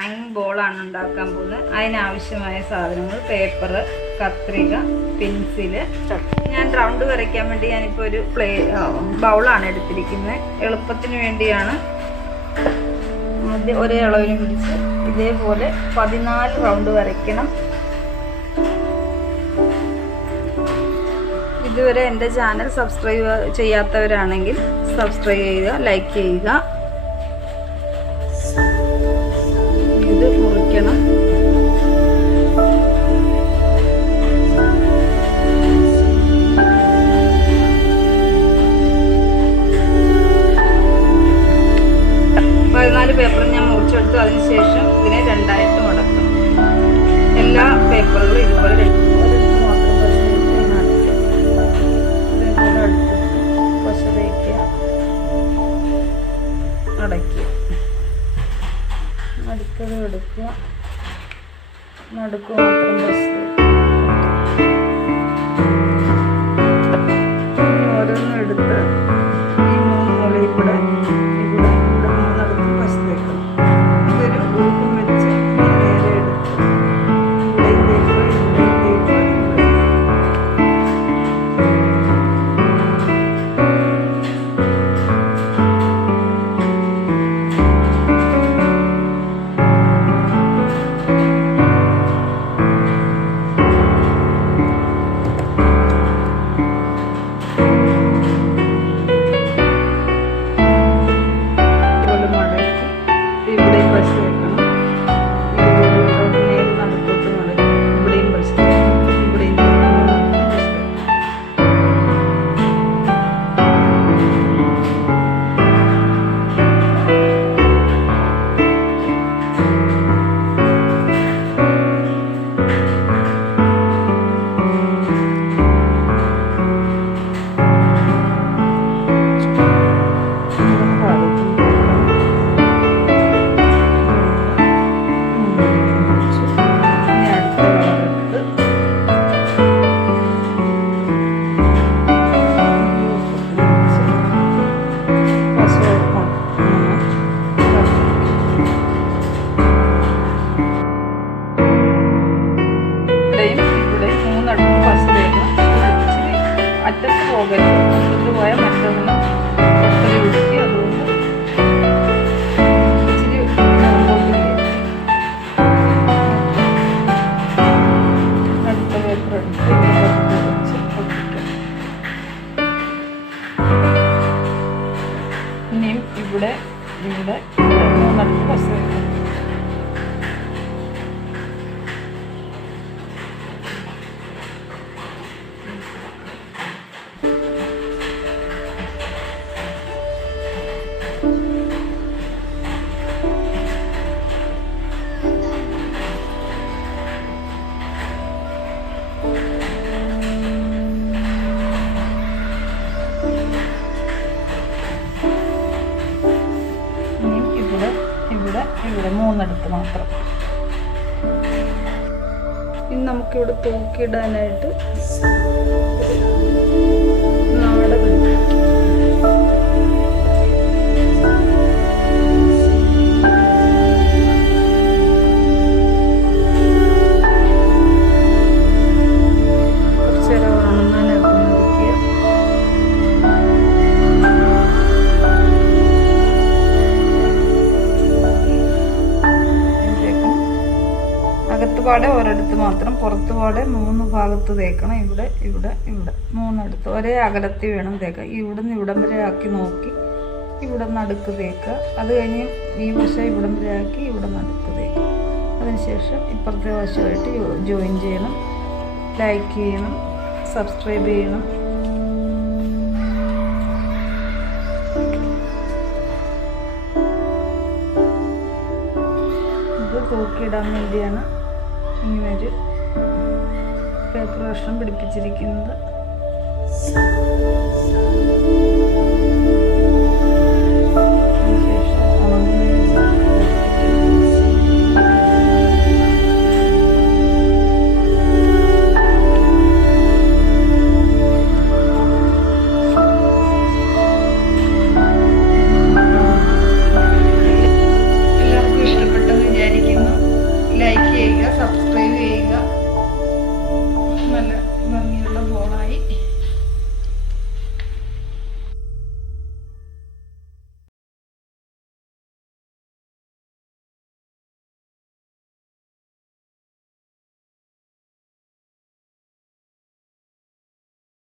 ഹാങ്ങിങ് ബോളാണ് ഉണ്ടാക്കാൻ പോകുന്നത്. അതിനാവശ്യമായ സാധനങ്ങൾ പേപ്പർ, കത്രിക, പെൻസില്. ഞാൻ റൗണ്ട് വരയ്ക്കാൻ വേണ്ടി ഞാനിപ്പോൾ ഒരു ബൗളാണ് എടുത്തിരിക്കുന്നത്. എളുപ്പത്തിന് വേണ്ടിയാണ്. ആദ്യം ഒരേ അളവിന് പിടിച്ച് ഇതേപോലെ 14 റൗണ്ട് വരയ്ക്കണം. ഇതുവരെ എൻ്റെ ചാനൽ സബ്സ്ക്രൈബ് ചെയ്യാത്തവരാണെങ്കിൽ സബ്സ്ക്രൈബ് ചെയ്യുക, ലൈക്ക് ചെയ്യുക. ഇത് മുറിക്കണം. പേപ്പർ ഞാൻ മുറിച്ചെടുത്തു. അതിനുശേഷം ഇതിനെ രണ്ടായിട്ട് മടക്കണം. എല്ലാ പേപ്പറുകളും ഇതുപോലെ പശ തേക്കുക, അടയ്ക്കുക, അടുത്തത് എടുക്കുക, നടുക്ക് മാത്രം പശ ഓരോന്നും എടുത്ത് ഈ 3 മുളയിൽ കൂടെ അറ്റത്ത് പോകരുത്. അറ്റത്ത് പോയാൽ മറ്റൊന്ന് ഒട്ടൽ പിടിക്കുക. അതുകൊണ്ട് ഇച്ചിരി അടുത്ത പേപ്പർ എടുത്ത് വെച്ച് ഒട്ടിക്കുക. ഇനിയും ഇവിടെ 3 പശ വയ്ക്കണം. ഇവിടെ 3 മാത്രം. ഇനി നമുക്കിവിടെ തൂക്കിയിടാനായിട്ട് നാട അകത്തുപാടെ ഒരിടത്ത് മാത്രം, പുറത്തുപാടെ 3 ഭാഗത്ത് തേക്കണം. ഇവിടെ 3 ഒരേ അകലത്തിൽ വേണം തേക്കാൻ. ഇവിടുന്ന് ഇവിടം വരെ ആക്കി നോക്കി ഇവിടെ നടുക്ക് തേക്കുക. അത് കഴിഞ്ഞ് ഈ വശം ഇവിടം വരെ ആക്കി ഇവിടെ നടുക്ക് തേക്കുക. അതിനുശേഷം ഇപ്പുറത്തെ വശമായിട്ട് ജോയിൻ ചെയ്യണം. ലൈക്ക് ചെയ്യണം, സബ്സ്ക്രൈബ് ചെയ്യണം. ഇത് തൂക്കിയിടാൻ വേണ്ടിയാണ് ഇങ്ങനൊരു പേപ്പർ കഷ്ണം പിടിപ്പിച്ചിരിക്കുന്നത്.